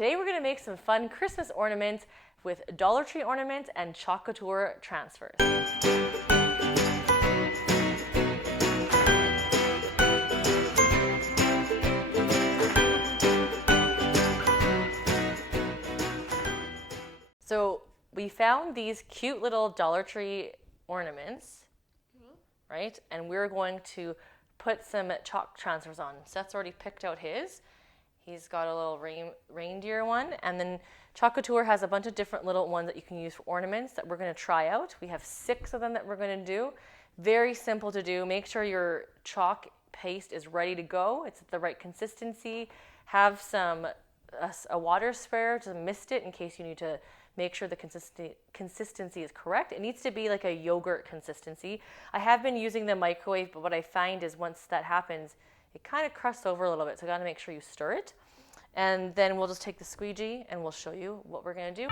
Today we're going to make some fun Christmas ornaments with Dollar Tree ornaments and Chalk Couture transfers. So we found these cute little Dollar Tree ornaments, right? And we're going to put some chalk transfers on. Seth's already picked out his. He's got a little reindeer one, and then Chalk Couture has a bunch of different little ones that you can use for ornaments that we're going to try out. We have 6 of them that we're going to do. Very simple to do. Make sure your chalk paste is ready to go. It's at the right consistency. Have a water sprayer to mist it in case you need to make sure the consistency is correct. It needs to be like a yogurt consistency. I have been using the microwave, but what I find is once that happens, it kind of crusts over a little bit, so you got to make sure you stir it. And then we'll just take the squeegee and we'll show you what we're going to do.